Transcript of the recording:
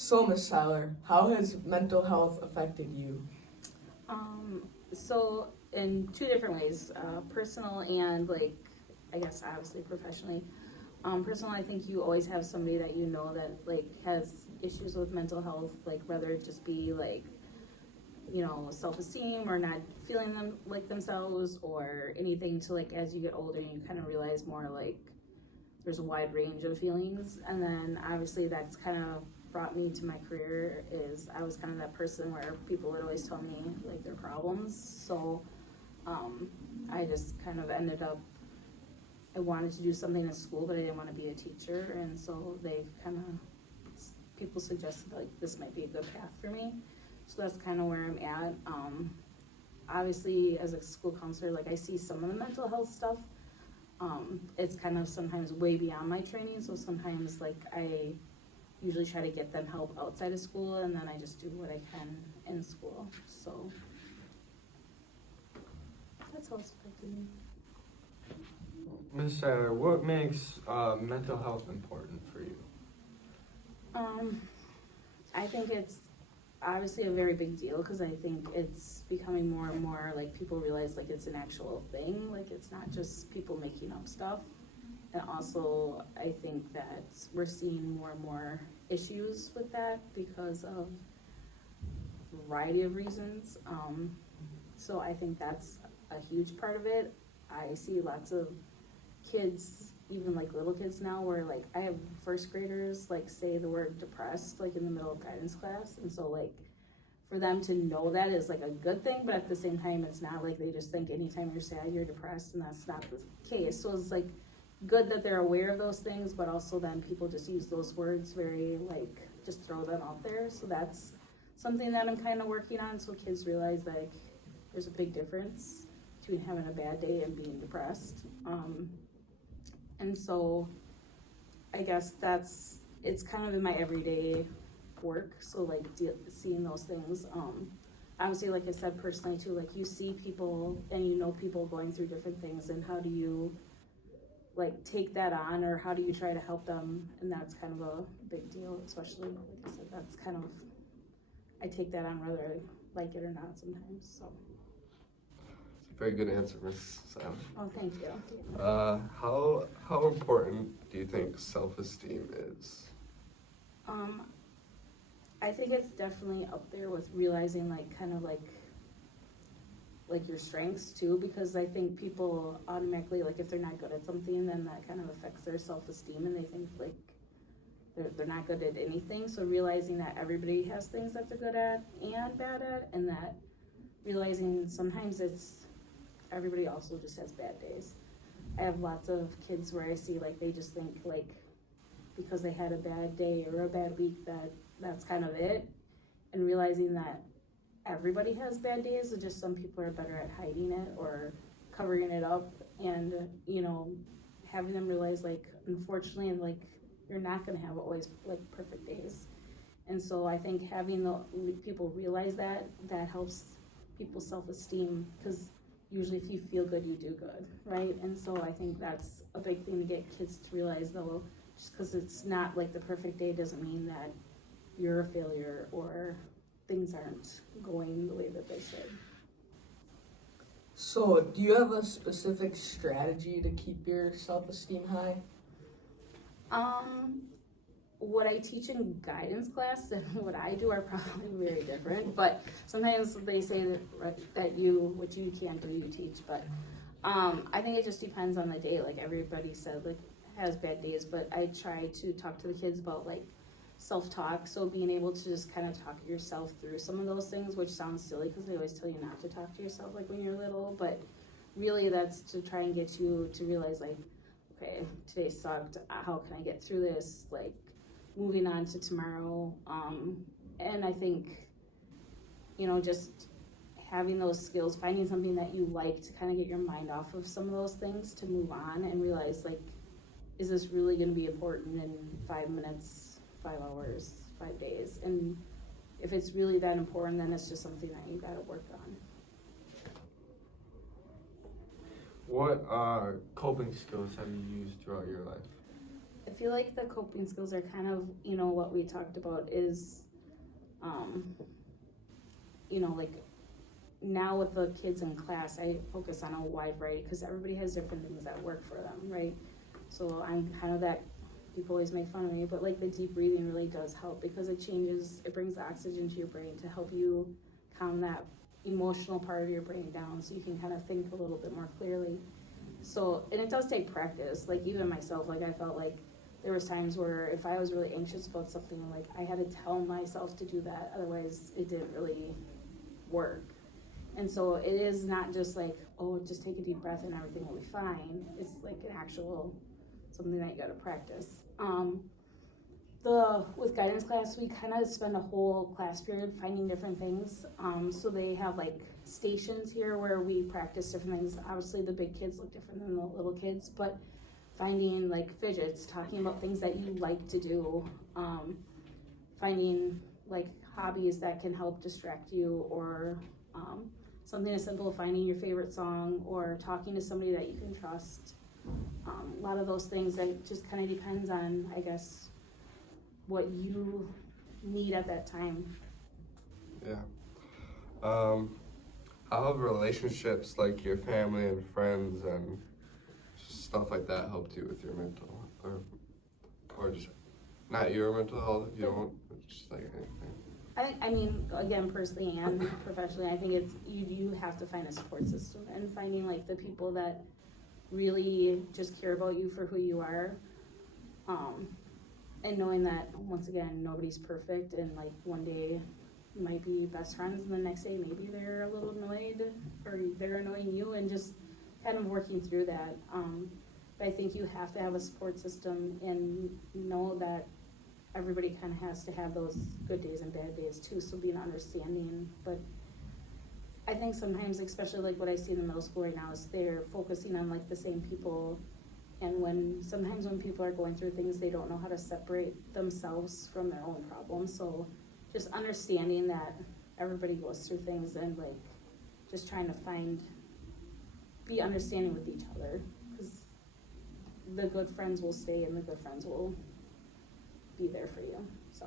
So, Miss Tyler, how has mental health affected you? So in two different ways, personal and like, I guess obviously professionally. Personal, I think you always have somebody that you know that like has issues with mental health, like whether it just be like, self-esteem or not feeling them like themselves or anything to like as you get older you kind of realize more like there's a wide range of feelings. And then obviously that's kind of brought me to my career is I was kind of that person where people would always tell me like their problems. So I just kind of ended up, I wanted to do something in school, but I didn't want to be a teacher. And so they kind of, people suggested like this might be a good path for me. So that's kind of where I'm at. Obviously as a school counselor, like I see some of the mental health stuff. It's kind of sometimes way beyond my training. So sometimes like I usually try to get them help outside of school and then I just do what I can in school. So that's how it's affected me. Ms. Tyler, what makes mental health important for you? I think it's obviously a very big deal because I think it's becoming more and more like people realize like it's an actual thing, like it's not just people making up stuff. And also I think that we're seeing more and more issues with that because of a variety of reasons. So I think that's a huge part of it. I see lots of kids, even like little kids now, where like I have first graders like say the word depressed like in the middle of guidance class, and so like for them to know that is like a good thing, but at the same time it's not like they just think anytime you're sad you're depressed, and that's not the case. So it's like good that they're aware of those things, but also then people just use those words very like just throw them out there. So that's something that I'm kind of working on, so kids realize like there's a big difference between having a bad day and being depressed. And so I guess it's kind of in my everyday work. So like seeing those things, obviously, like I said, personally too, like you see people and you know people going through different things, and how do you like take that on, or how do you try to help them? And that's kind of a big deal, especially like I said, that's kind of, I take that on whether I like it or not sometimes. So. Very good answer, Ms. Tyler. Oh, thank you. How important do you think self-esteem is? I think it's definitely up there with realizing like kind of like your strengths too, because I think people automatically like if they're not good at something then that kind of affects their self-esteem and they think like they're not good at anything. So realizing that everybody has things that they're good at and bad at, and that realizing sometimes it's everybody also just has bad days. I have lots of kids where I see like they just think like because they had a bad day or a bad week that's kind of it, and realizing that everybody has bad days, and just some people are better at hiding it or covering it up, and having them realize like unfortunately like you're not going to have always like perfect days. And so I think having the people realize that helps people's self-esteem, because usually if you feel good you do good, right? And so I think that's a big thing to get kids to realize, though, just because it's not like the perfect day doesn't mean that you're a failure or things aren't going the way that they should. So, do you have a specific strategy to keep your self-esteem high? What I teach in guidance class and what I do are probably very different, but sometimes they say that what you can't do, you teach. But I think it just depends on the day. Like everybody said, like has bad days, but I try to talk to the kids about like self-talk. So being able to just kind of talk yourself through some of those things, which sounds silly because they always tell you not to talk to yourself like when you're little, but really that's to try and get you to realize like, okay, today sucked. How can I get through this? Like moving on to tomorrow. And I think, just having those skills, finding something that you like to kind of get your mind off of some of those things to move on and realize like, is this really going to be important in 5 minutes, 5 hours, 5 days? And if it's really that important, then it's just something that you got to work on. What coping skills have you used throughout your life? I feel like the coping skills are kind of, you know, what we talked about is, you know, like now with the kids in class, I focus on a wide variety because everybody has different things that work for them, right? So I'm kind of that, people always make fun of me, but like the deep breathing really does help because it brings the oxygen to your brain to help you calm that emotional part of your brain down so you can kind of think a little bit more clearly. So, and it does take practice. Like even myself, like I felt like there was times where if I was really anxious about something, like I had to tell myself to do that, otherwise it didn't really work. And so it is not just like, oh, just take a deep breath and everything will be fine. It's like an actual, something that you gotta practice. With guidance class, we kind of spend a whole class period finding different things. So they have like stations here where we practice different things. Obviously the big kids look different than the little kids, but finding like fidgets, talking about things that you like to do, finding like hobbies that can help distract you, or something as simple as finding your favorite song or talking to somebody that you can trust. A lot of those things that just kind of depends on, I guess, what you need at that time. Yeah. How have relationships like your family and friends and stuff like that helped you with your mental, or just not your mental health if you don't, just like anything? I mean, again, personally and professionally, I think it's you have to find a support system, and finding like the people that really just care about you for who you are, and knowing that once again nobody's perfect, and like one day you might be best friends and the next day maybe they're a little annoyed or they're annoying you, and just kind of working through that. But I think you have to have a support system and know that everybody kind of has to have those good days and bad days too, so being understanding. But I think sometimes, especially like what I see in the middle school right now, is they're focusing on like the same people, and sometimes when people are going through things, they don't know how to separate themselves from their own problems. So just understanding that everybody goes through things, and like just trying to be understanding with each other, because the good friends will stay and the good friends will be there for you. So